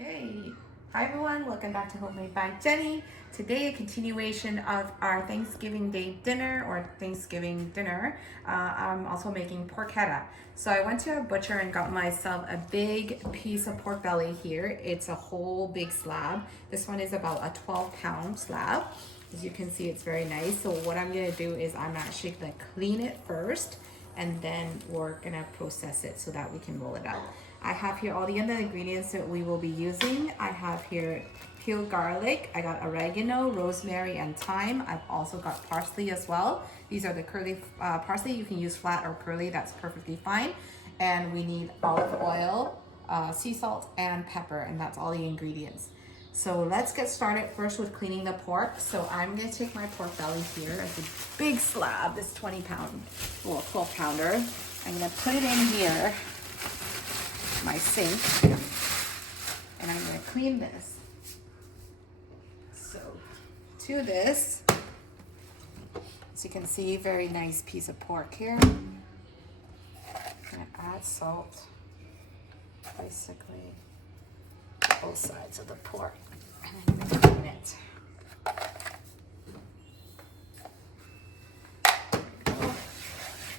Okay, hi everyone, welcome back to Homemade by Jenny. Today, a continuation of our Thanksgiving Day dinner or Thanksgiving dinner. I'm also making porchetta. So I went to a butcher and got myself a big piece of pork belly here. It's a whole big slab. This one is about a 12-pound slab. As you can see, it's very nice. So what I'm gonna do is I'm actually gonna clean it first and then we're gonna process it so that we can roll it out. I have here all the other ingredients that we will be using. I have here peeled garlic, I got oregano, rosemary, and thyme. I've also got parsley as well. These are the curly parsley. You can use flat or curly, that's perfectly fine. And we need olive oil, sea salt, and pepper, and that's all the ingredients. So let's get started first with cleaning the pork. So I'm gonna take my pork belly here. It's a big slab, this 20-pound, well, 12-pounder. I'm gonna put it in here, my sink, and I'm gonna clean this. So to this, as you can see, very nice piece of pork here. I'm gonna add salt, basically both sides of the pork, and I'm gonna clean it.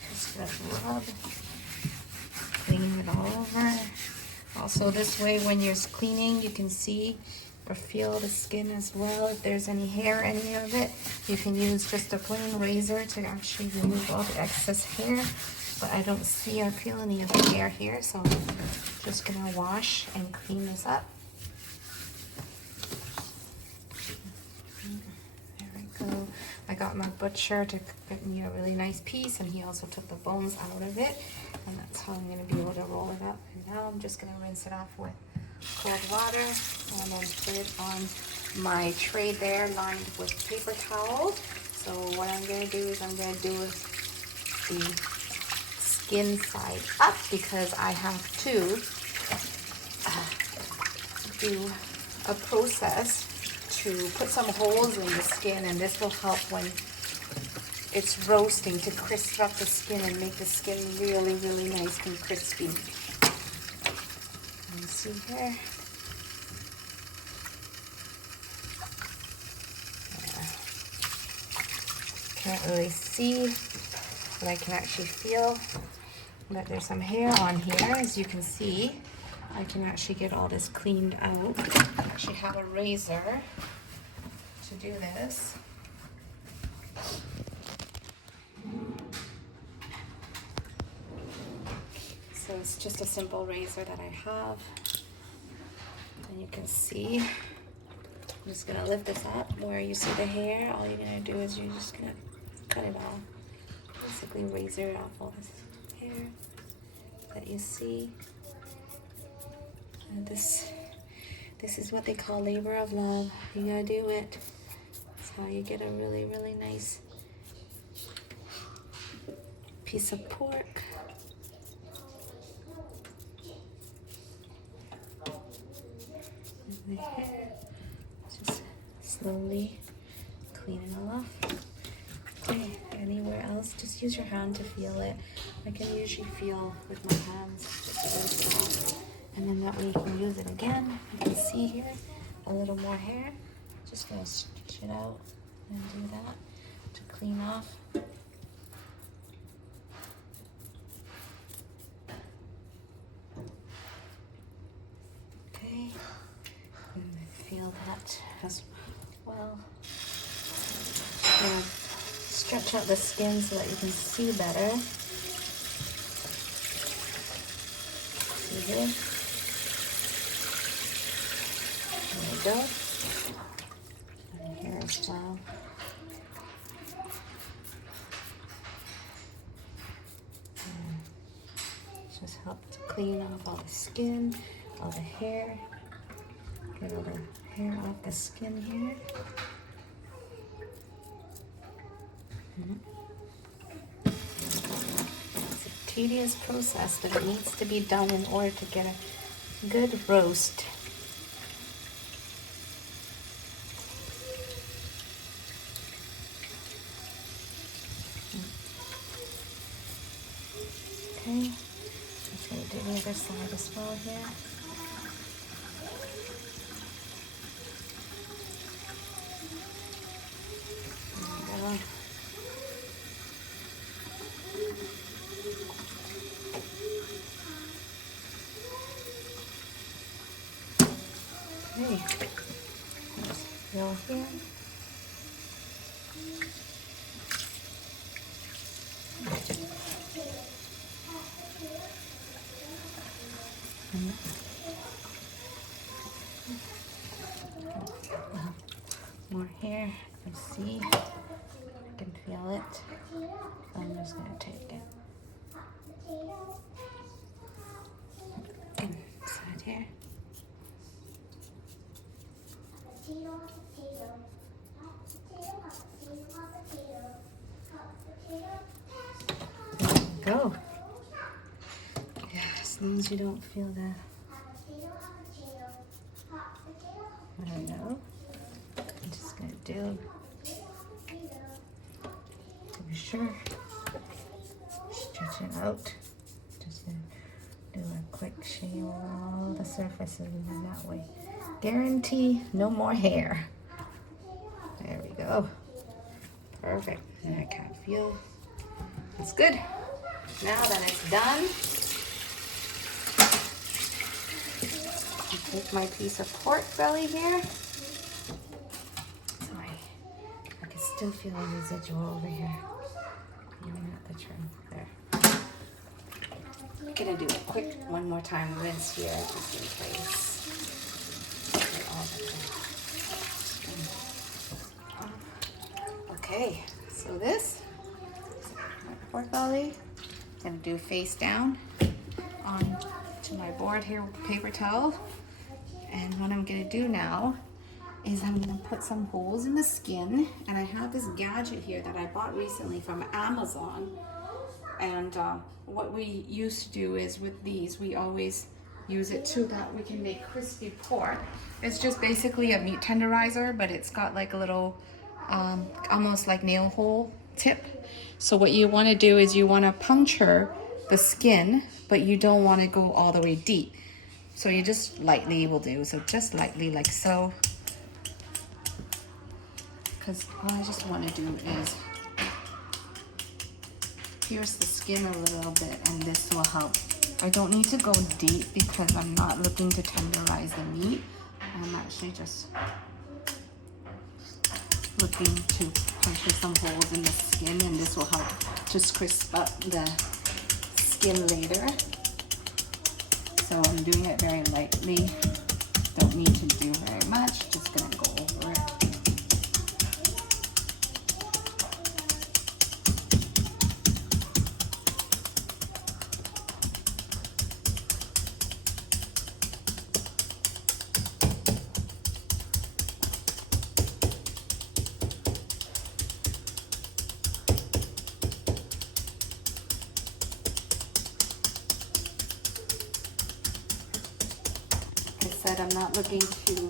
Just gonna rub, clean it all over. Also this way, when you're cleaning, you can see or feel the skin as well. If there's any hair, any of it, you can use just a plain razor to actually remove all the excess hair. But I don't see or feel any of the hair here, so I'm just gonna wash and clean this up. There we go. I got my butcher to get me a really nice piece, and he also took the bones out of it, and that's how I'm gonna be able to roll it up. And now I'm just gonna rinse it off with cold water and then put it on my tray there lined with paper towels. So what I'm gonna do is I'm gonna do the skin side up because I have to do a process to put some holes in the skin, and this will help when it's roasting to crisp up the skin and make the skin really, really nice and crispy. You see here? Can't really see, but I can actually feel that there's some hair on here. As you can see, I can actually get all this cleaned out. I actually have a razor to do this. So it's just a simple razor that I have. And you can see, I'm just gonna lift this up where you see the hair. All you're gonna do is you're just gonna cut it off. Basically razor off all this hair that you see. And this is what they call labor of love. You gotta do it. That's how you get a really, really nice piece of pork. And the hair, just slowly clean it off. Okay, anywhere else, just use your hand to feel it. I can usually feel with my hands, just really soft. And then that way you can use it again. You can see here a little more hair. Just gonna stretch it out and do that to clean off. Okay, and I feel that as well. Just gonna stretch out the skin so that you can see better. See here? There we go. And here as well. Just help to clean off all the skin, all the hair. Get all the hair off the skin here. It's a tedious process, but it needs to be done in order to get a good roast. Okay, just gonna do the other side as well here. feel here. More here. You see, I can feel it. So I'm just gonna take it inside here. There we go. Yeah, as long as you don't feel that. I don't know. I'm just gonna do to be sure. Stretch it out. Just gonna do a quick shave of all the surfaces in that way. Guarantee no more hair. There we go. Perfect. And I can't feel. It's good. Now that it's done, I take my piece of pork belly here. I can still feel the residual over here. Even at the trim. There. I'm gonna do a quick one more time rinse here just in case. Okay, so this is my pork belly. I'm gonna do face down onto my board here with paper towel. And what I'm gonna do now is I'm gonna put some holes in the skin, and I have this gadget here that I bought recently from Amazon. And what we used to do is with these, we always use it so that we can make crispy pork. It's just basically a meat tenderizer, but it's got like a little, almost like nail hole tip. So what you wanna do is you wanna puncture the skin, but you don't wanna go all the way deep. So you just lightly will do, so just lightly like so. Because all I just wanna do is pierce the skin a little bit, and this will help. I don't need to go deep because I'm not looking to tenderize the meat. I'm actually just looking to puncture some holes in the skin, and this will help just crisp up the skin later. So I'm doing it very lightly. Don't need to do very much, just gonna go over it. I'm not looking to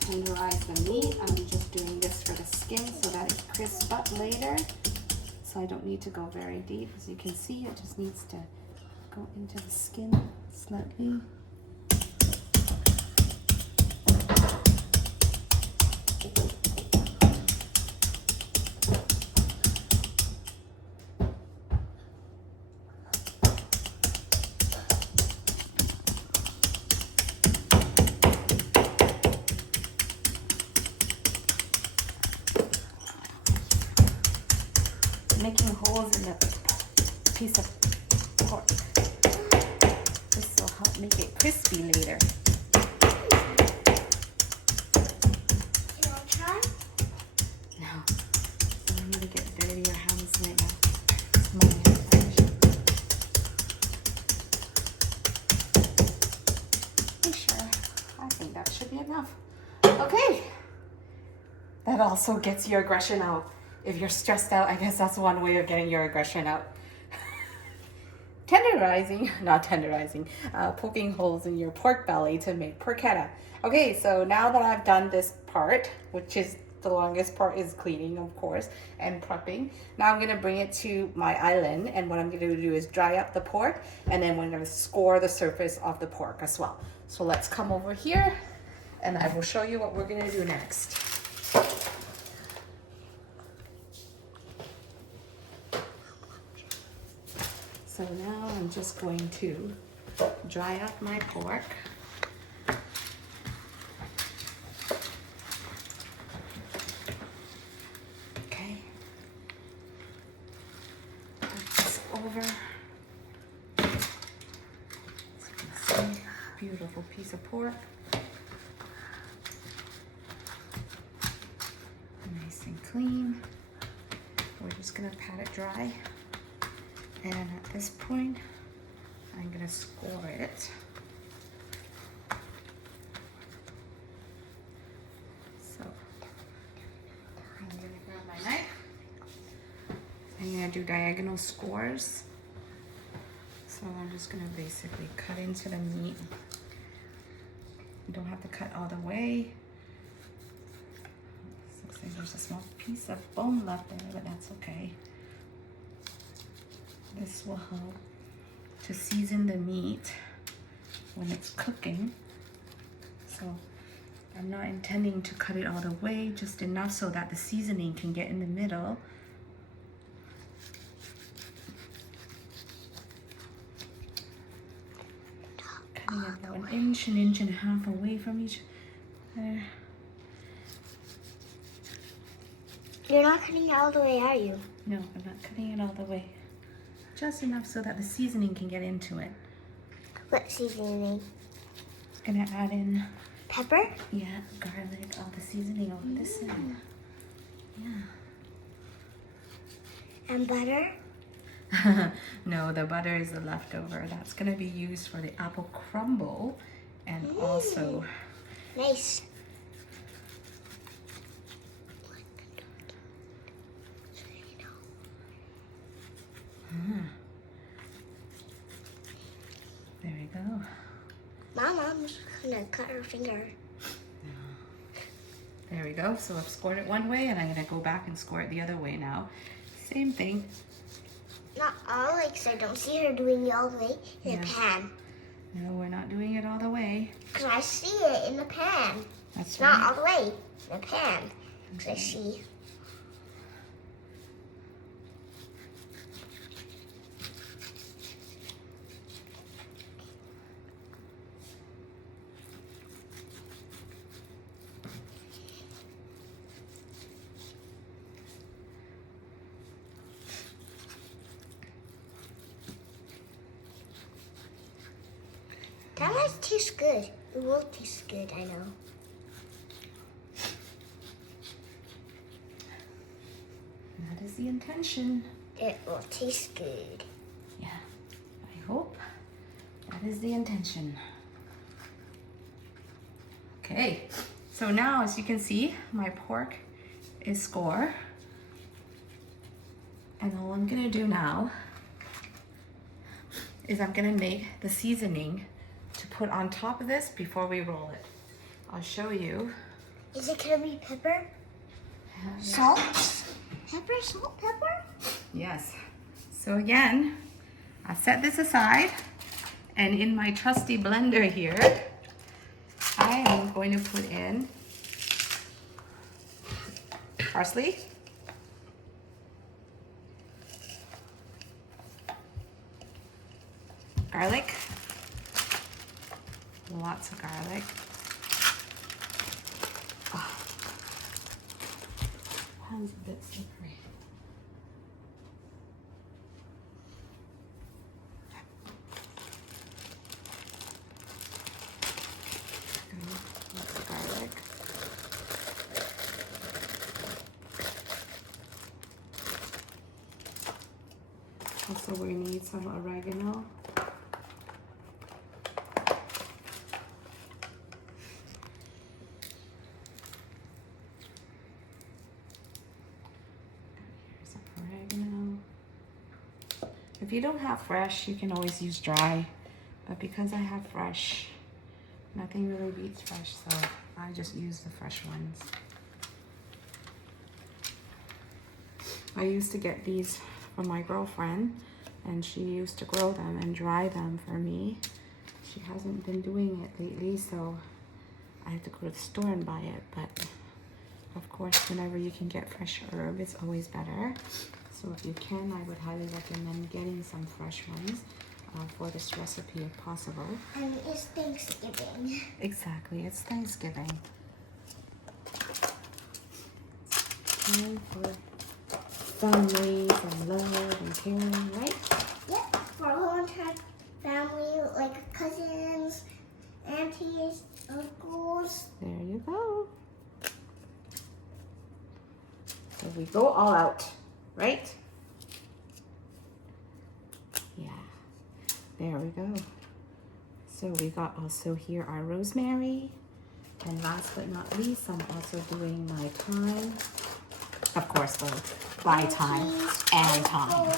tenderize the meat. I'm just doing this for the skin so that it crisps up later. So I don't need to go very deep. As you can see, it just needs to go into the skin slightly. Making holes in the piece of pork. This will help make it crispy later. You want to try? No. I need to get dirty your hands right now. It's my hand. Are you sure? I think that should be enough. Okay. That also gets your aggression out. If you're stressed out, I guess that's one way of getting your aggression out. Poking holes in your pork belly to make porchetta. Okay, so now that I've done this part, which is the longest part is cleaning, of course, and prepping. Now I'm gonna bring it to my island, and what I'm gonna do is dry up the pork, and then we're gonna score the surface of the pork as well. So let's come over here, and I will show you what we're gonna do next. So now I'm just going to dry up my pork. Beautiful piece of pork. Nice and clean. We're just gonna pat it dry. And at this point, I'm gonna score it. So I'm gonna grab my knife. I'm gonna do diagonal scores. So I'm just gonna basically cut into the meat. You don't have to cut all the way. Looks like there's a small piece of bone left there, but that's okay. This will help to season the meat when it's cooking. So I'm not intending to cut it all the way, just enough so that the seasoning can get in the middle. Cutting it about an inch and a half away from each other. You're not cutting it all the way, are you? No, I'm not cutting it all the way. Just enough so that the seasoning can get into it. What seasoning? Just gonna add in, Pepper? yeah, garlic, all the seasoning over this side. Yeah. And butter? No, the butter is the leftover. That's gonna be used for the apple crumble and also. Nice. There we go. Mom's gonna cut her finger. There we go. So I've scored it one way and I'm gonna go back and score it the other way now. Same thing. Not all, like, so I don't see her doing it all the way in the pan. No, we're not doing it all the way. Because I see it in the pan. That's Not right. all the way in the pan. Because I see. That might taste good. It will taste good, I know. That is the intention. It will taste good. Yeah, I hope that is the intention. Okay, so now as you can see, my pork is score. And all I'm gonna do now is I'm gonna make the seasoning to put on top of this before we roll it. I'll show you. Is it gonna be pepper? Salt? Pepper, salt, pepper? Yes. So again, I set this aside, and in my trusty blender here, I am going to put in parsley, garlic, lots of garlic. Oh, hands a bit slippery. Lots of garlic. Also, we need some oregano. Here's some oregano. If you don't have fresh, you can always use dry. But because I have fresh, nothing really beats fresh, so I just use the fresh ones. I used to get these from my girlfriend, and she used to grow them and dry them for me. She hasn't been doing it lately, so I have to go to the store and buy it. But of course, whenever you can get fresh herb, it's always better. So if you can, I would highly recommend getting some fresh ones for this recipe if possible. And it's Thanksgiving. Exactly, it's Thanksgiving. Time for families and love and caring, right? Yep, for a whole entire family, like cousins we go all out, right? Yeah, there we go. So we got also here our rosemary. And last but not least, I'm also doing my thyme. Of course, though, by thyme and thyme.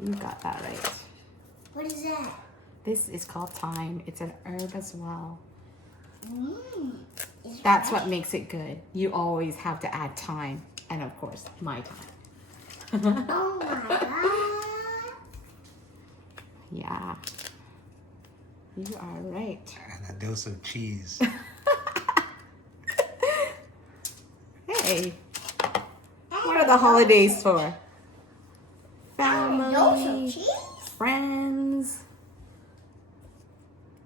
You got that right. What is that? This is called thyme. It's an herb as well. That's what makes it good. You always have to add thyme. And of course, my thyme. Oh my god. Yeah. You are right. And a dose of cheese. Hey, what are the holidays for? Dose Family, of cheese? friends,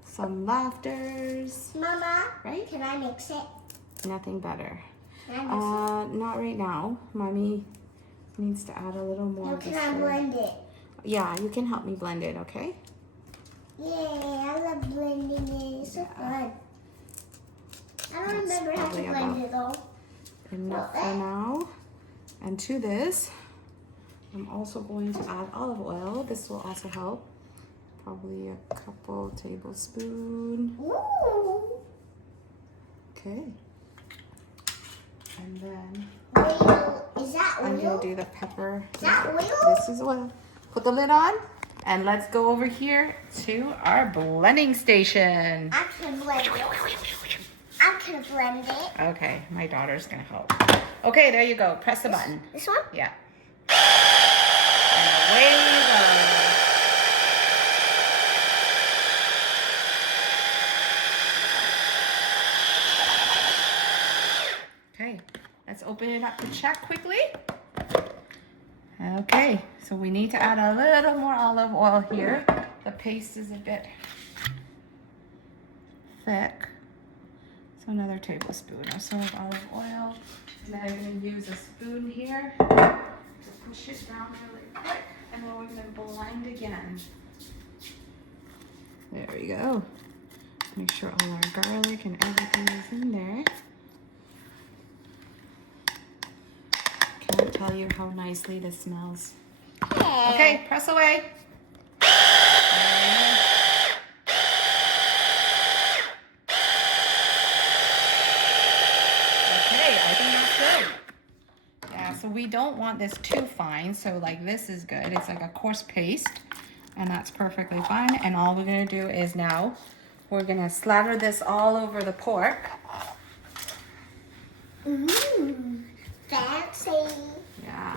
some laughters, Mama, right? can I mix it? Nothing better. Can I mix Not right now. Mommy needs to add a little it? more. No, of can this I herb. blend it? Yeah, you can help me blend it, okay? Yay, I love blending it. It's so fun. I don't remember how to probably blend it though. Enough for now. And to this, I'm also going to add olive oil. This will also help. Probably a couple tablespoons. Ooh. Okay. And then Oil. Is that I'm oil? gonna do the pepper. Is that oil? This is oil. Put the lid on and let's go over here to our blending station. I can blend it. I can blend it. Okay, my daughter's gonna help. Okay, there you go. Press the button. This one? Yeah. And away we go. Okay, let's open it up to check quickly. Okay, so we need to add a little more olive oil here. The paste is a bit thick. So another tablespoon or so of olive oil. And then I'm going to use a spoon here to push it down really quick. And then we're going to blend again. There we go. Make sure all our garlic and everything is in there. Can't tell you how nicely this smells. Okay, press away. So we don't want this too fine, so like this is good. It's like a coarse paste, and that's perfectly fine. And all we're gonna do is now, we're gonna slather this all over the pork. Fancy. Yeah,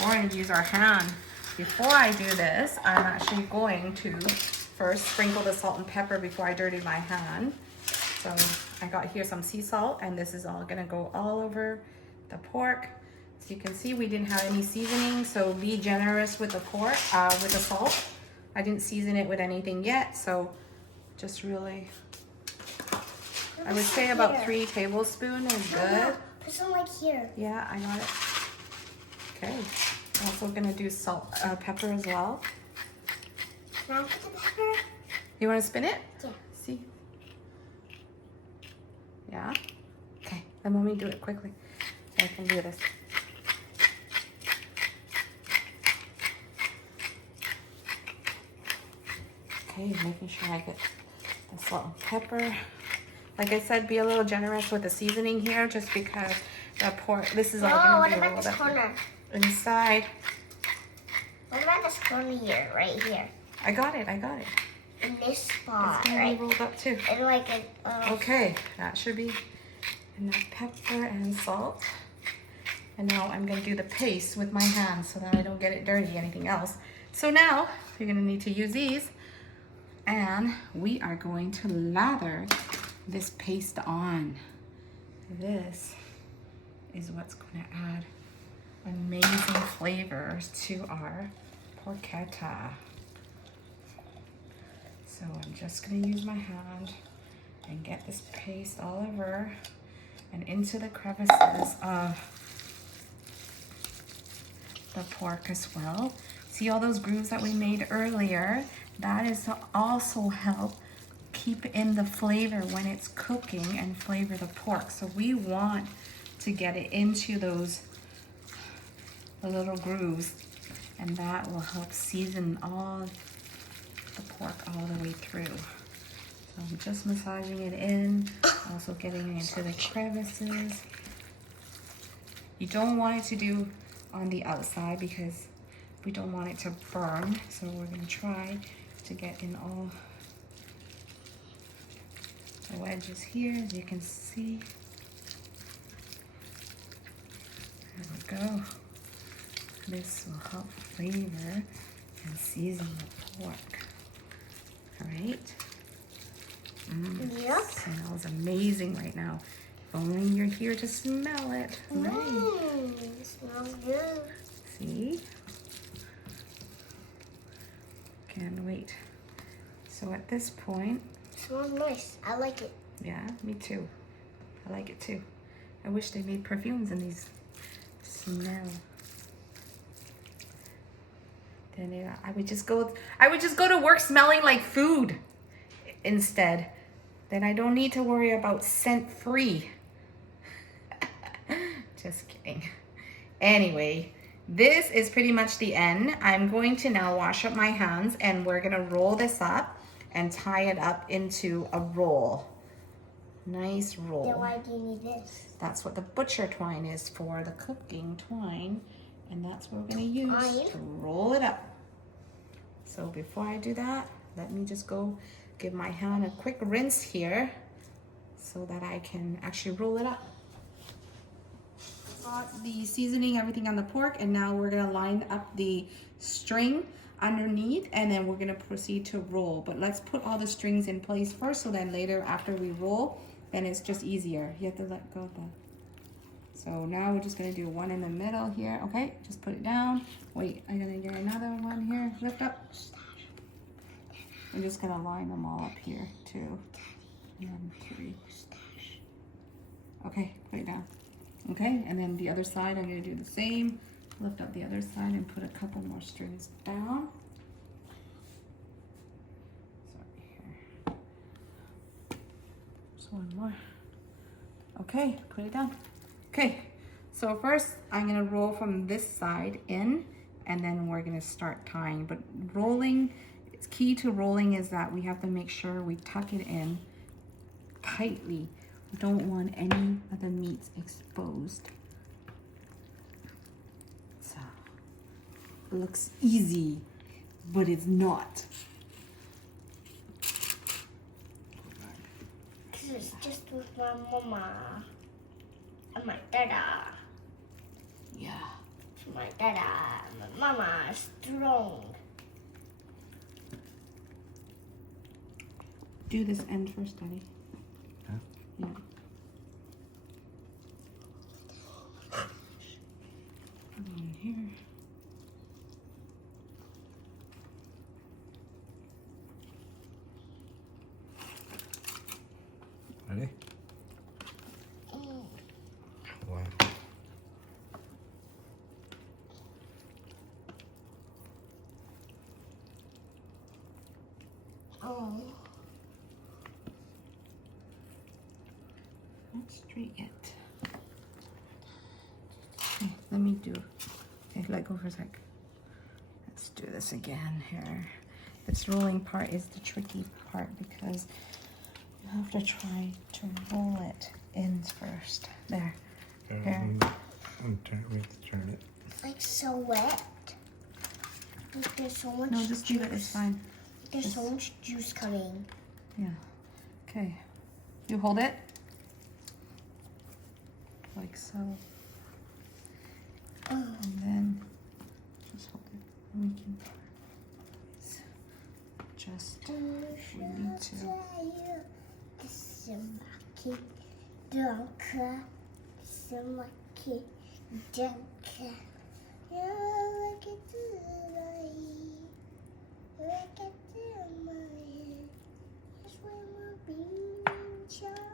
we're gonna use our hand. Before I do this, I'm actually going to first sprinkle the salt and pepper before I dirty my hand. So I got here some sea salt, and this is all gonna go all over the pork. So you can see we didn't have any seasoning, so be generous with the pork, with the salt. I didn't season it with anything yet, so just really, I would say about 3 tablespoons is good. Put some like here. Yeah, I got it. Okay, also gonna do salt, pepper as well. Can I put the pepper? You wanna spin it? Yeah. See? Yeah? Okay, then let me do it quickly so I can do this. Okay, making sure I get the salt and pepper. Like I said, be a little generous with the seasoning here, just because the pork, this is all Oh, gonna what be a about little this bit corner? inside. What about this corner here, right here? I got it, I got it. In this spot, It's gonna right? be rolled up too. And like a, Okay, that should be enough pepper and salt. And now I'm gonna do the paste with my hands so that I don't get it dirty, anything else. So now, you're gonna need to use these. And we are going to lather this paste on. This is what's going to add amazing flavors to our porchetta. So I'm just going to use my hand and get this paste all over and into the crevices of the pork as well. See all those grooves that we made earlier? That is to also help keep in the flavor when it's cooking and flavor the pork. So we want to get it into those the little grooves, and that will help season all the pork all the way through. So I'm just massaging it in, also getting into the crevices. You don't want it to do on the outside because we don't want it to burn. So we're gonna try to get in all the wedges here, as you can see. There we go. This will help flavor and season the pork. All right. Yep. Smells amazing right now. If only you're here to smell it. Right. It smells good. See? Can't wait. So at this point, It smells nice. I like it. yeah, me too. I like it too. I wish they made perfumes in these smell. Then I would just go to work smelling like food instead. Then I don't need to worry about scent free. Just kidding. Anyway, this is pretty much the end. I'm going to now wash up my hands and we're gonna roll this up and tie it up into a roll. Nice roll. Then why do you need this? That's what the butcher twine is for, the cooking twine. And that's what we're gonna use to roll it up. So before I do that, let me just go give my hand a quick rinse here so that I can actually roll it up. Got the seasoning, everything on the pork, and now we're gonna line up the string underneath and then we're gonna proceed to roll. But let's put all the strings in place first so then later after we roll, then it's just easier. You have to let go of that. So now we're just gonna do one in the middle here. Okay, just put it down. Wait, I'm gonna get another one here. Lift up. I'm just gonna line them all up here. 2 and 3. Okay, put it down. Okay, and then the other side, I'm gonna do the same. Lift up the other side and put a couple more strings down. Sorry, here. Just one more. Okay, put it down. Okay, so first I'm gonna roll from this side in and then we're gonna start tying. But rolling, it's key to rolling is that we have to make sure we tuck it in tightly. We don't want any of the meats exposed. So, it looks easy, but it's not. Because it's just with my mama. And my dada. Yeah. My dada. My mama is strong. Do this end first, Daddy. Huh? Yeah. Put it in here. Ready? Wow. Oh. Not straight yet. Okay, let me do. Okay, let go for a sec. Let's do this again here. This rolling part is the tricky part because you have to try to roll it in first. There. Here. We have to turn it. It's like so wet. Like there's so much No, just leave it. It's fine. There's so much juice coming. Yeah. Okay. You hold it. Like so. And then just hold it. We can just if we need to.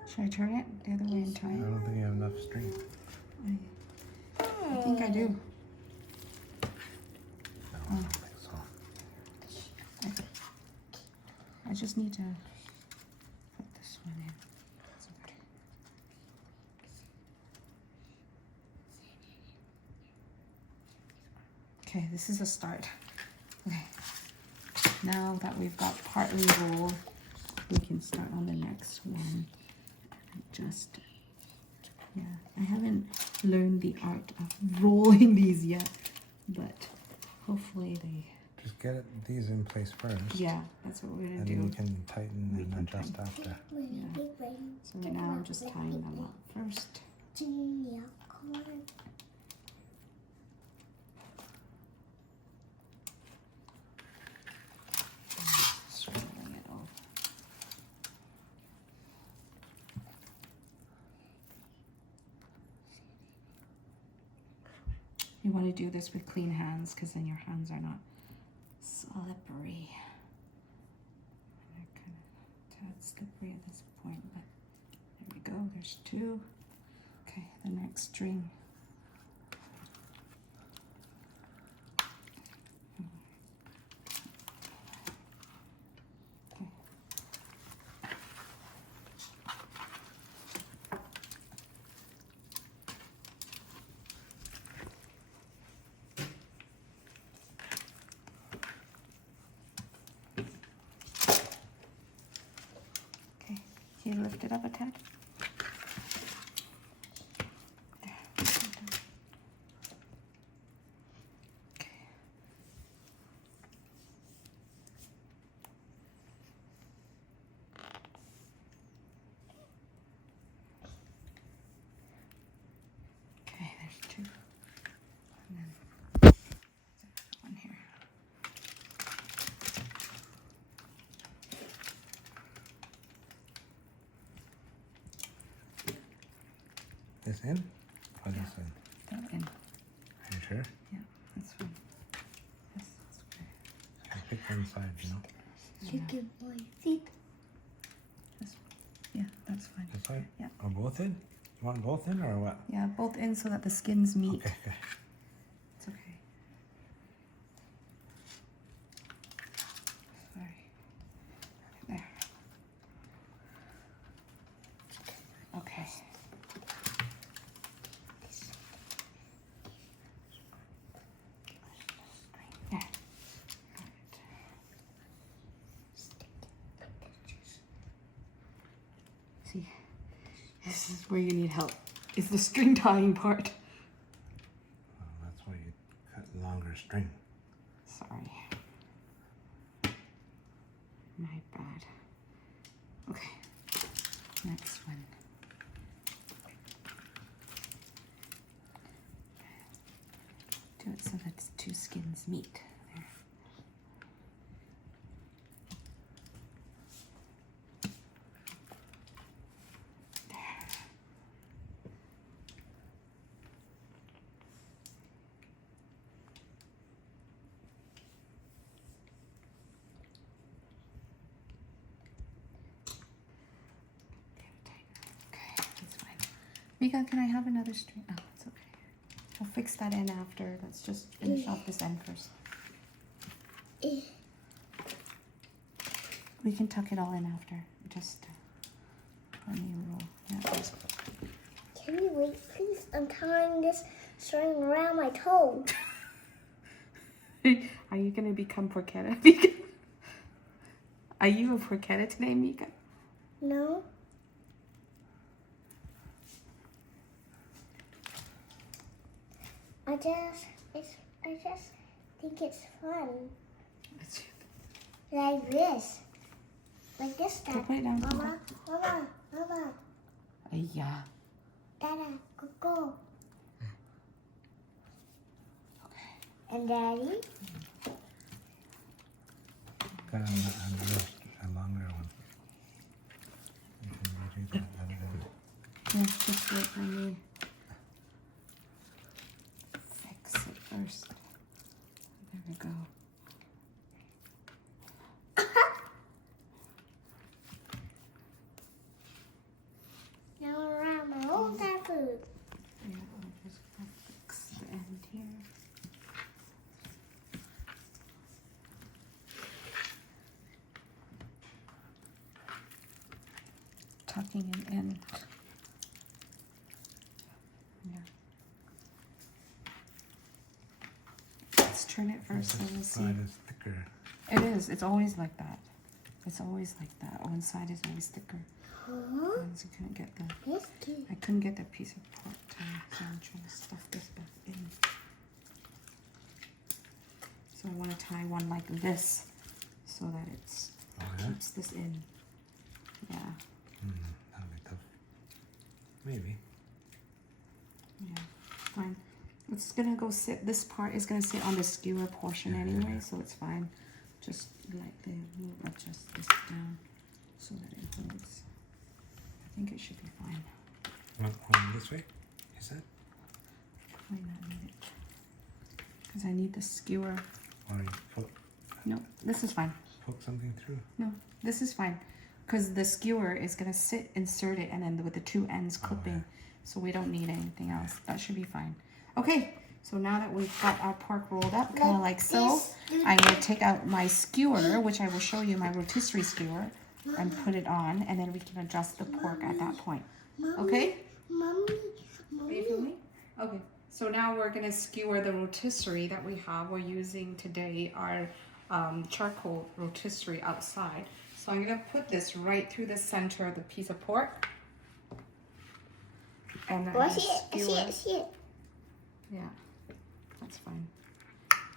Should I turn it the other way and tie I it? don't think you have enough string. I think I do. No, I don't think so. I just need to this is a start. Okay. Now that we've got partly rolled, we can start on the next one. Just, yeah, I haven't learned the art of rolling these yet, but hopefully they... Just get these in place first. Yeah, that's what we're gonna And do. then you can tighten and adjust after. Yeah. So right now I'm just tying them up first. Swirling it over. You want to do this with clean hands because then your hands are not slippery. They're kind of tad slippery at this point, but there we go. There's two. Okay, the next string. Okay, can you lift it up a tad? There. Okay. Okay, there's two. And then one here. This in? Or this in? That in. Are you sure? Yeah, that's fine. Yes, that's okay. Just pick one side, you know? Chicken boy feet. Yeah, that's fine. This side? Yeah. Or both in? You want both in or what? Yeah, both in so that the skins meet. Okay, okay. It's okay. Sorry. There. Okay. There. Alright. See, this is where you need help. Is the string tying part. Well, that's why you cut longer string. Sorry. My bad. Okay. Next one. Do it so that two skins meet. There. There. Okay, that's fine. Mika, can I have another string? Oh, it's okay. I'll fix that in after. Let's just finish off this end first. We can tuck it all in after. Just let me roll. Yeah, just- Can you wait, please? I'm tying this string around my toe. Are you gonna become Porchetta, Mika? Are you a Porchetta today, Mika? No? I just think it's fun. Like this. Like this Okay, stuff. put it down. Mama, Mama, Mama, Yeah. Dada, go. Okay. And Daddy? Got a longer one. You can redo that other end. Yeah, just wait. Let me fix it first. There we go. Now around my own dad food. Yeah, I'm just gonna fix the end here. Tucking it in. Yeah. Let's try turn it first and we'll This see. side is thicker. It is. It's always like that. It's always like that. One side is always thicker. Huh? Once you couldn't get the. This cute. I couldn't get the piece of pork tie, so I'm trying to stuff this back in. So I want to tie one like this, so that it's Oh, yeah? keeps this in. Yeah. That'll be tough. Maybe. Yeah. Fine. It's gonna go sit. This part is gonna sit on the skewer portion anyway, so it's fine. Just like we'll adjust this down so that it holds. I think it should be fine. Want this way? Is that? Might not need it because I need the skewer. Or you poke No, this is fine. something through? No, this is fine because the skewer is gonna sit, insert it, and then with the two ends clipping, so we don't need anything else. That should be fine. Okay, so now that we've got our pork rolled up, kind of like so, I'm gonna take out my skewer, which I will show you, my rotisserie skewer, and put it on, and then we can adjust the pork at that point. Okay? Mommy. Are you filming? Okay. So now we're gonna skewer the rotisserie that we have. We're using today our charcoal rotisserie outside. So I'm gonna put this right through the center of the piece of pork. And then Oh, I see it. I see it. I see it. Yeah, that's fine.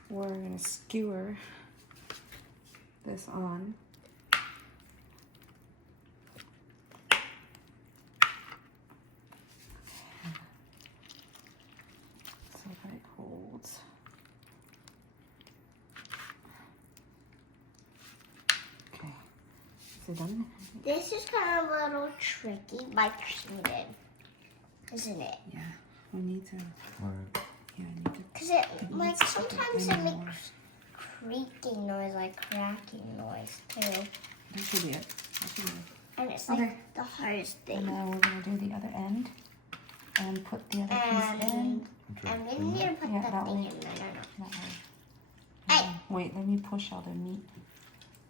We're gonna skewer this on. So that it holds. Okay, is it done? This is kind of a little tricky by cheating, isn't it? Yeah, we need to. Or Yeah, I need to. Because it like needs to sit sometimes in it more. makes creaking noise, like cracking noise too, That should be it. That should be it. and it's Okay. like the hardest And thing. now we're gonna do the other end and put the other piece in. And we need to put Yeah, the that thing way. in there. No. That way. Hey. Wait, let me push all the meat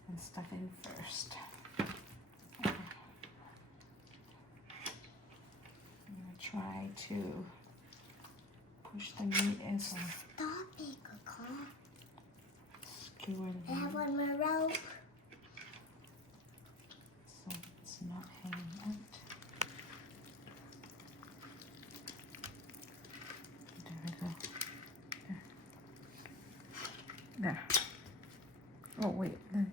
and stuff in first. Okay. I'm gonna try to push the meat in so Stop it, Coco. skewer the I have meat one more rope. so it's not hanging out. There we go. There. Oh wait, then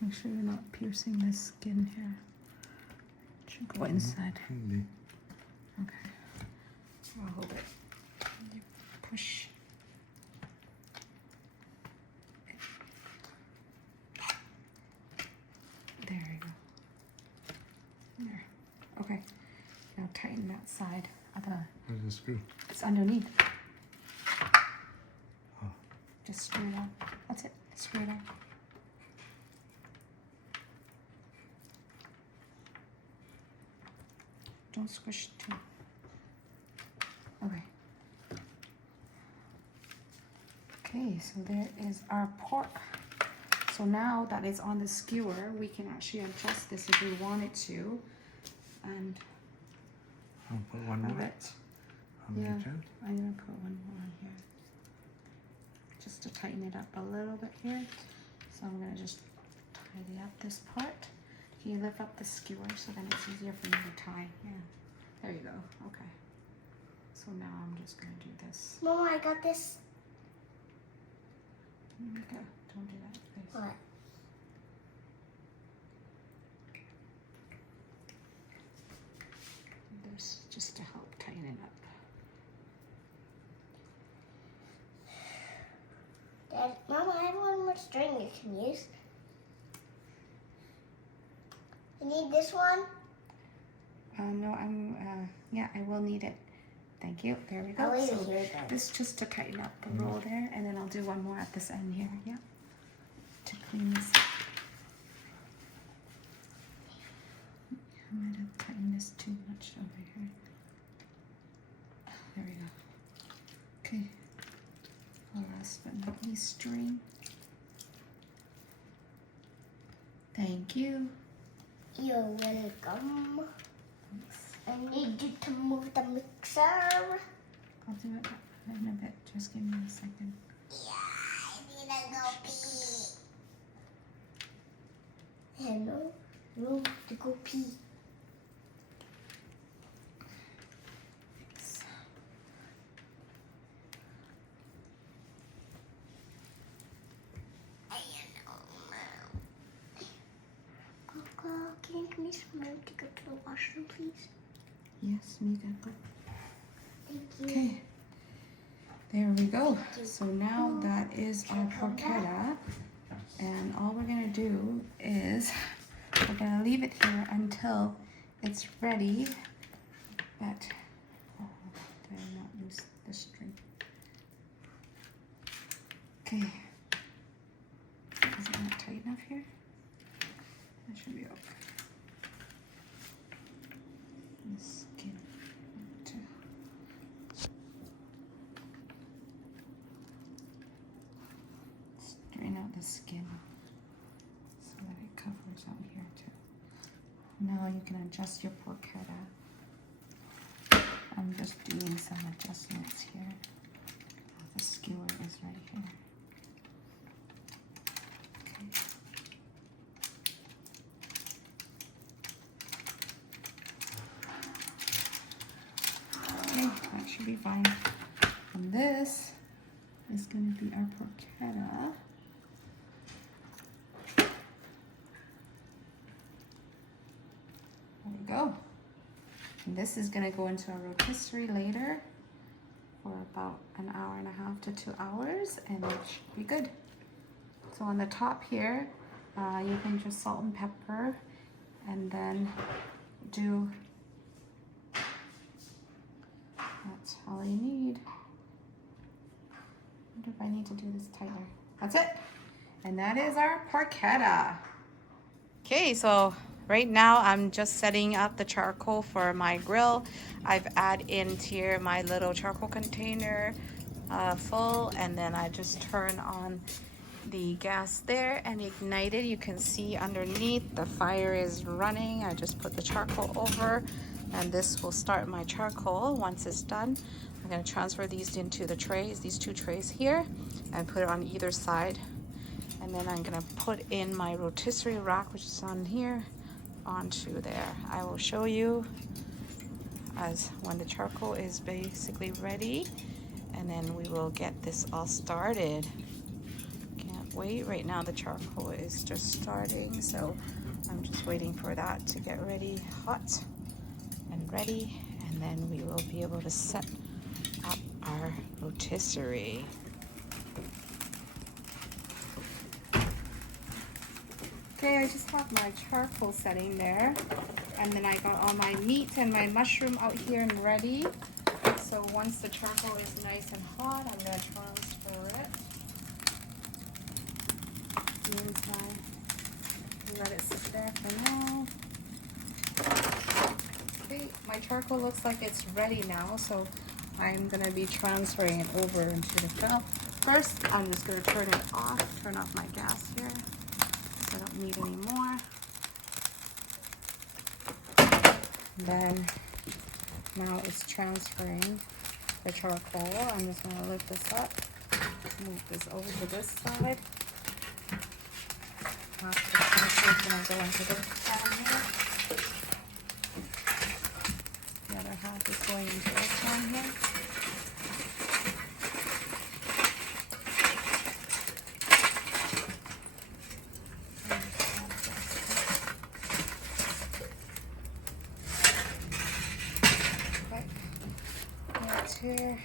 make sure you're not piercing the skin here. It should go inside. maybe. Okay. I'll hold it. You push. There you go. There. Okay. Now tighten that side of the. Where's the screw? It's underneath. Oh. Just screw it on. That's it. Screw it on. Don't squish too. Okay. Okay, so there is our pork. So now that it's on the skewer, we can actually adjust this if we wanted to. And I'll put one have more it. on Yeah. each end. I'm gonna put one more on here. Just to tighten it up a little bit here. So I'm gonna just tidy up this part. Can you lift up the skewer so then it's easier for me to tie? Yeah. There you go. Okay. So now I'm just gonna do this. Mama, I got this. Okay. Don't do that, please. What? This just to help tighten it up. Dad, Mama, I have one more string you can use. You need this one? No, yeah, I will need it. Thank you. There we go. I'll leave So it here then. this just to tighten up the roll there, and then I'll do one more at this end here. Yeah. To clean this up. I might have tightened this too much over here. There we go. Okay. Last but not least, string. Thank you. You're welcome. Thanks. I need you to move the mixer. I'll do it in a bit. Just give me a second. Yeah, room to go pee. Can you give me some room to go to the washroom, please? Yes, Mika. Go. Thank you. Okay. There we go. So now that is our porchetta. And all we're going to do is we're going to leave it here until it's ready. But, oh, did I not lose the string? Okay. Is it not tight enough here? That should be okay. The skin. Strain out the skin so that it covers out here too. Now you can adjust your porchetta. I'm just doing some adjustments here. The skewer is right here. Okay, that should be fine. And this is going to be our porchetta. There we go. And this is going to go into a rotisserie later for about an hour and a half to 2 hours, and it should be good. So on the top here, you can just salt and pepper, and then do, that's all you need. I wonder if I need to do this tighter. That's it. And that is our porchetta. Okay, so right now I'm just setting up the charcoal for my grill. I've added in here my little charcoal container full, and then I just turn on the gas there and ignite it. You can see underneath the fire is running. I just put the charcoal over, and this will start my charcoal. Once it's done, I'm going to transfer these into the trays, these 2 trays here, and put it on either side. And then I'm going to put in my rotisserie rack, which is on here, onto there. I will show you as when the charcoal is basically ready, and then we will get this all started. Can't wait. Right now the charcoal is just starting, so I'm just waiting for that to get ready, hot and ready, and then we will be able to set up our rotisserie. Okay, I just have my charcoal setting there, and then I got all my meat and my mushroom out here and ready. So once the charcoal is nice and hot, I'm going to transfer it. Let it sit there for now. Okay, my charcoal looks like it's ready now, so I'm going to be transferring it over into the grill. First, I'm just going to turn off my gas here. I don't need any more. Then now it's transferring the charcoal. I'm just going to lift this up, move this over to this side. Half the charcoal is going to go into this pan here. The other half is going into this pan here. Here.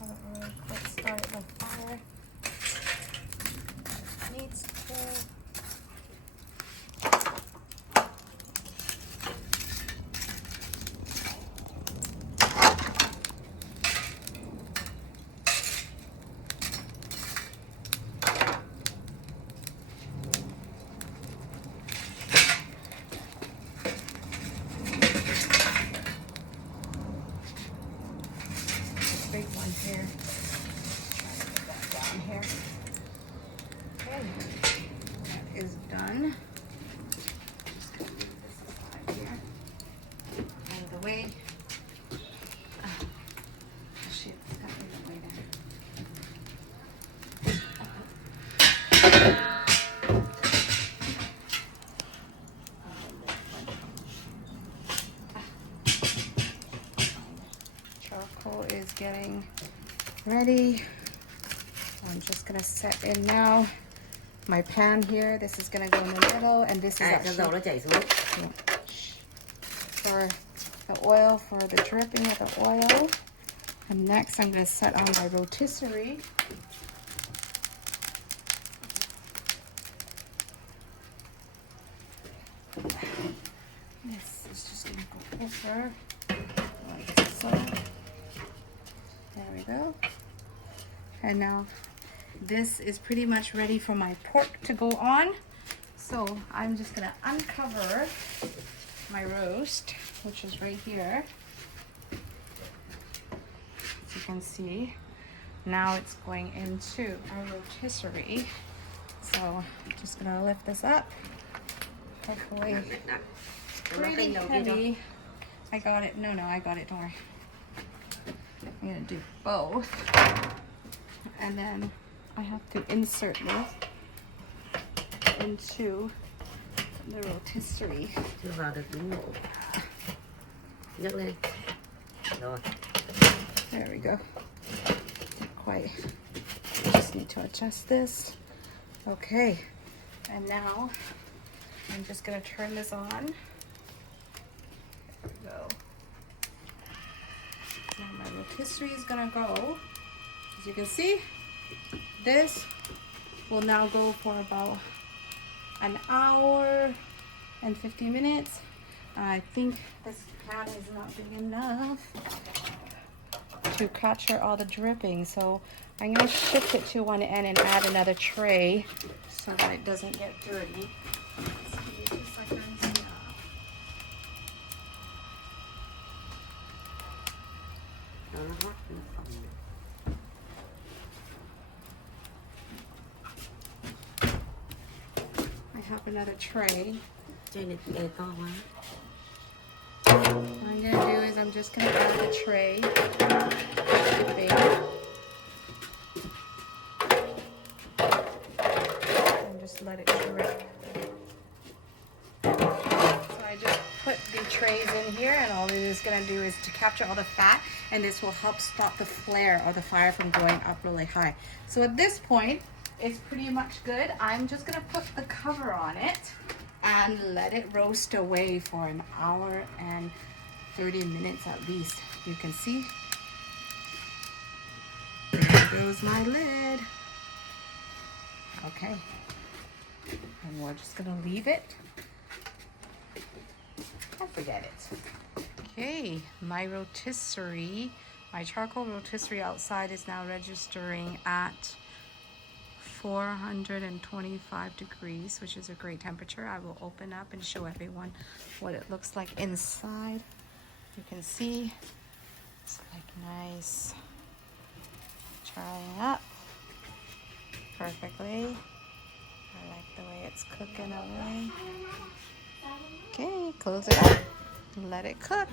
Have it really quick start the fire. Needs to. Big one here. Try to put that down here. Okay, that is done. Just gonna move this aside here. Out of the way. Shit, that is way there. charcoal is getting ready. So I'm just gonna set in now my pan here. This is gonna go in the middle, and this is actually dầu nó chảy xuống. for the oil, for the dripping of the oil. And next I'm gonna set on my rotisserie. This is just gonna go over like so. There we go. And now this is pretty much ready for my pork to go on. So I'm just gonna uncover my roast, which is right here. As you can see, now it's going into our rotisserie. So I'm just gonna lift this up. Hopefully, it's pretty heavy. I got it. No, I got it. Don't worry. I'm gonna do both, and then I have to insert this into the rotisserie. Chưa vào được miếng mổ. Nhấc lên. Rồi. There we go. Not quite. Just need to adjust this. Okay, and now I'm just gonna turn this on. There we go. Now my rotisserie is gonna go. As you can see, this will now go for about an hour and 50 minutes. I think this pan is not big enough to capture all the dripping, so I'm gonna shift it to one end and add another tray so that it doesn't get dirty. Just give me 2 seconds. Nó hót nó phồng. I have another tray. Trên này to quá. What I'm gonna do is I'm just gonna add the tray. And just let it drip. So I just put the trays in here, and all it is gonna do is to capture all the fat, and this will help stop the flare or the fire from going up really high. So at this point, it's pretty much good. I'm just gonna put the cover on it and let it roast away for an hour and 30 minutes at least. You can see. There goes my lid. Okay. And we're just gonna leave it and forget it. Okay, my rotisserie, my charcoal rotisserie outside is now registering at 425 degrees, which is a great temperature. I will open up and show everyone what it looks like inside. You can see it's like nice, charring up perfectly. I like the way it's cooking away. Okay, close it up, let it cook.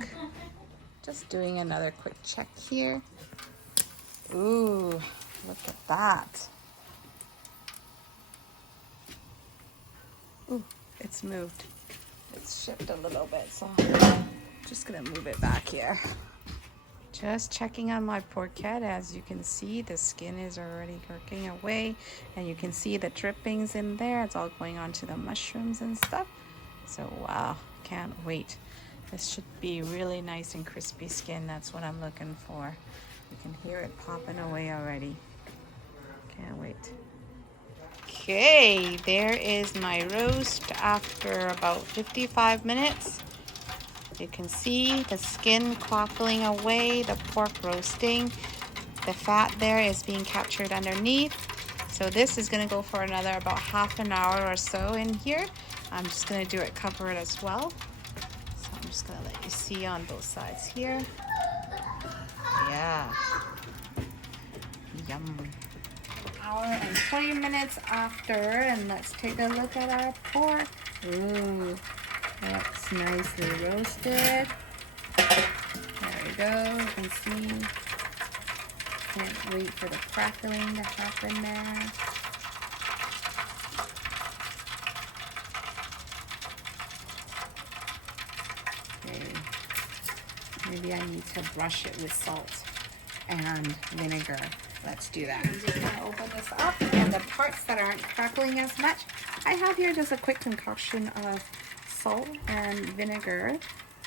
Just doing another quick check here. Ooh, look at that. Ooh, it's moved. It's shifted a little bit, so I'm just gonna move it back here. Just checking on my porchetta. As you can see, the skin is already cooking away, and you can see the drippings in there. It's all going on to the mushrooms and stuff. So wow, can't wait. This should be really nice and crispy skin. That's what I'm looking for. You can hear it popping away already. Can't wait. Okay, there is my roast after about 55 minutes. You can see the skin crackling away, the pork roasting. The fat there is being captured underneath. So this is gonna go for another about half an hour or so in here. I'm just gonna do it, cover it as well. So I'm just gonna let you see on both sides here. Yeah. Yum. Hour and 20 minutes after, and let's take a look at our pork. Ooh, that's nicely roasted. There we go, you can see. Can't wait for the crackling to happen there. Okay, maybe I need to brush it with salt. and vinegar. Let's do that. I'm just gonna open this up, and the parts that aren't crackling as much, I have here just a quick concoction of salt and vinegar,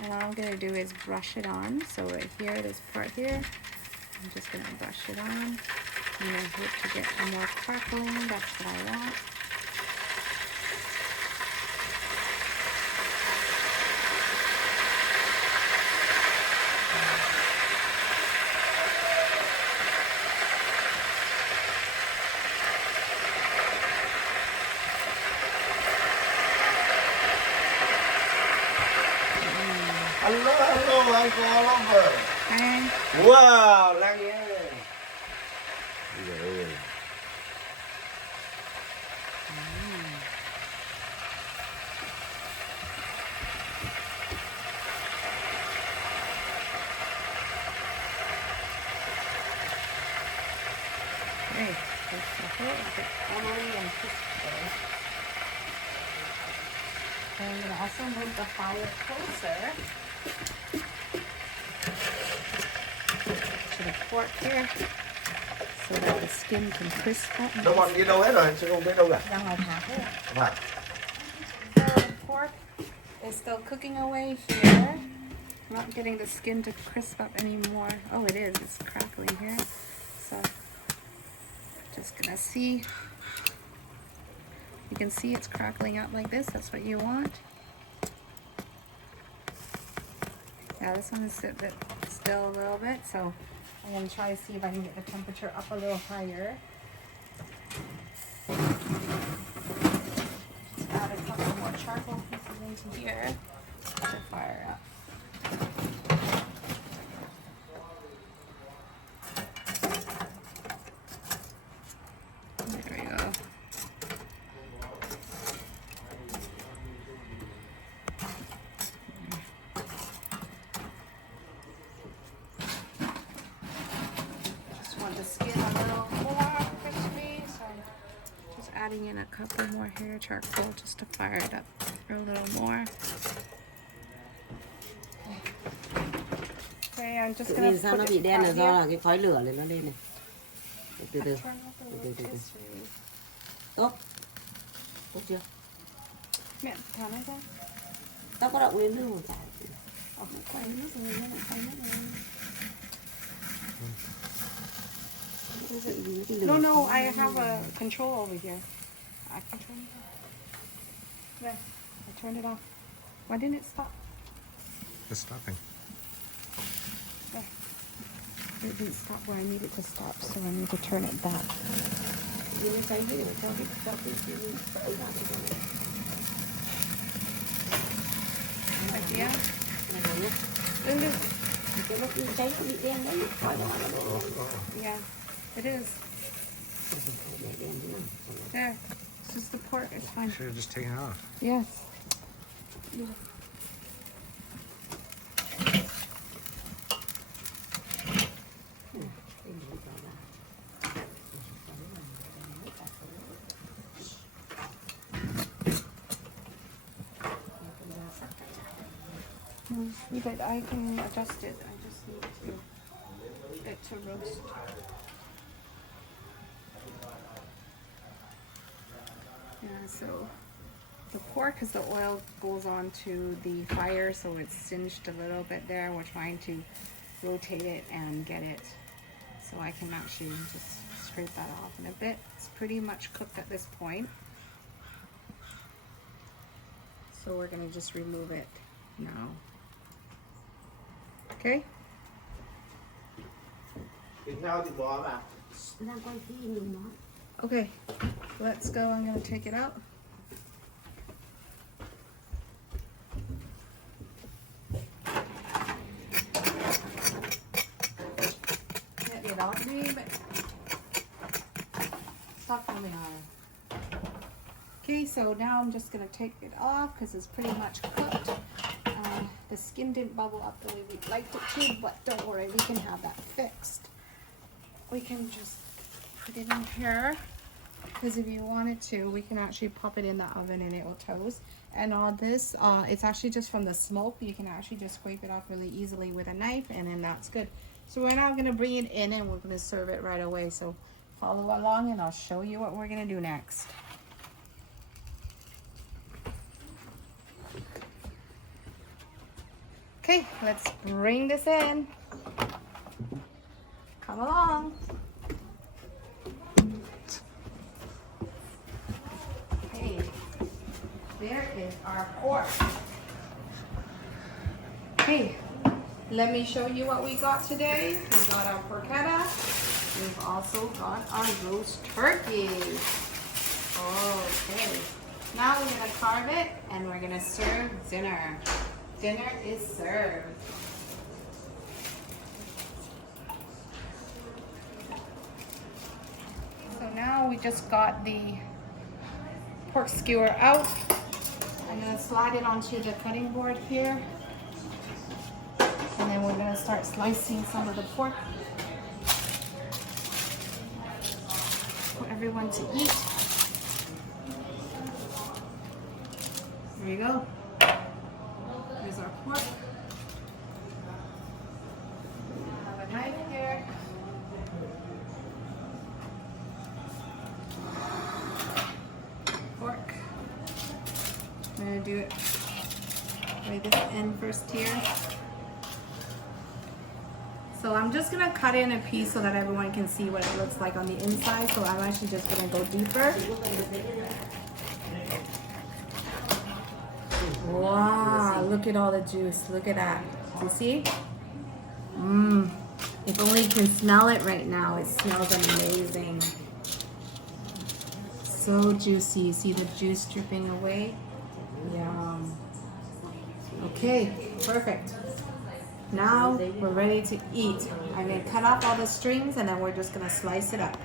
and all I'm gonna do is brush it on. So right here, this part here, I'm just gonna brush it on. I'm gonna hit to get some more crackling. That's what I want. Hello, hello, Uncle Oliver. Okay. Wow, lăng nhé. Trời ơi. Okay. Just a little bit buttery and crispy. And I'm gonna also move the fire closer to the pork here, so that the skin can crisp up. Nó bọn đi đâu hết rồi? Sao không biết đâu cả? Đang ngoài thả thôi. Phải. The pork is still cooking away here. I'm not getting the skin to crisp up anymore. Oh, it is. It's crackling here. So, just gonna see. You can see it's crackling up like this. That's what you want. Yeah, this one is still a little bit, so I'm gonna try to see if I can get the temperature up a little higher. Just add a couple more charcoal pieces into here to fire up. There we go. Just want the skin a little more crispy, so just adding in a couple more hair charcoal just to fire it up for a little more. Okay, I'm just Tự gonna nhiên sao nó put bị it đen out là do here. là cái khói lửa lên nó lên này. Từ từ. Turn off the từ. rotisserie. Tốt. Tốt chưa? Mẹ, thả nó ra. Tao có động lên nước rồi chả. Quay nước rồi, nó lại quay nước rồi. No, no, I have a control over here. I can turn it off. There, I turned it off. Why didn't it stop? It's stopping. There. It didn't stop where I need it to stop, so I need to turn it back. Nhưng nó cháy để cho cái ấy vào cho nó. Idea? Này rồi nhé. Cái nó cứ cháy nó bị đen đấy. Khói nó Yeah, it is. There. It's just the pork, it's fine. Should have just taken it off. Yes. But I can adjust it. I just need it to roast. Yeah, so the pork, as the oil goes on to the fire, so it's singed a little bit there. We're trying to rotate it and get it so I can actually just scrape that off in a bit. It's pretty much cooked at this point. So we're gonna just remove it now. Okay? Thịt heo thì bò vào. đang quay phim mình nói. Okay, let's go. I'm gonna take it out. Get it off me, but stop filming on it. Okay, so now I'm just gonna take it off because it's pretty much cooked. The skin didn't bubble up the way we liked it to, but don't worry, we can have that fixed. We can just put it in here, because if you wanted to, we can actually pop it in the oven and it will toast. And all this, it's actually just from the smoke. You can actually just scrape it off really easily with a knife, and then that's good. So we're now gonna bring it in and we're gonna serve it right away. So follow along and I'll show you what we're gonna do next. Okay, let's bring this in. Come along. Okay, there is our pork. Okay, let me show you what we got today. We got our porchetta. We've also got our roast turkey. Okay, now we're gonna carve it and we're gonna serve dinner. Dinner is served. So now we just got the pork skewer out. I'm gonna slide it onto the cutting board here. And then we're gonna start slicing some of the pork for everyone to eat. There you go. Here's our pork. Have a knife here. Pork. I'm gonna do it right this end first here. So I'm just gonna cut in a piece so that everyone can see what it looks like on the inside. So I'm actually just gonna go deeper. Wow, look at all the juice. Look at that. Do you see? Mmm. If only you can smell it right now. It smells amazing. So juicy. You see the juice dripping away? Yum. Okay, perfect. Now we're ready to eat. I'm gonna cut off all the strings and then we're just gonna slice it up.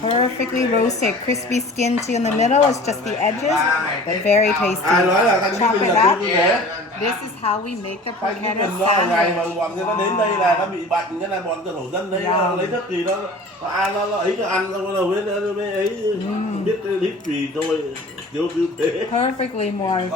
Perfectly roasted, crispy skin too in the middle. It's just the edges, but very tasty. Chop it up. This is how we make the Cái porchetta mình nó ngày mà sandwich. bọn nó đến đây là nó bị bệnh, cái này bọn tôi thủ dân đấy lấy thức gì đó ăn nó ấy nó ăn xong rồi mới ấy biết lý trì thôi kiểu như thế. Perfectly moist.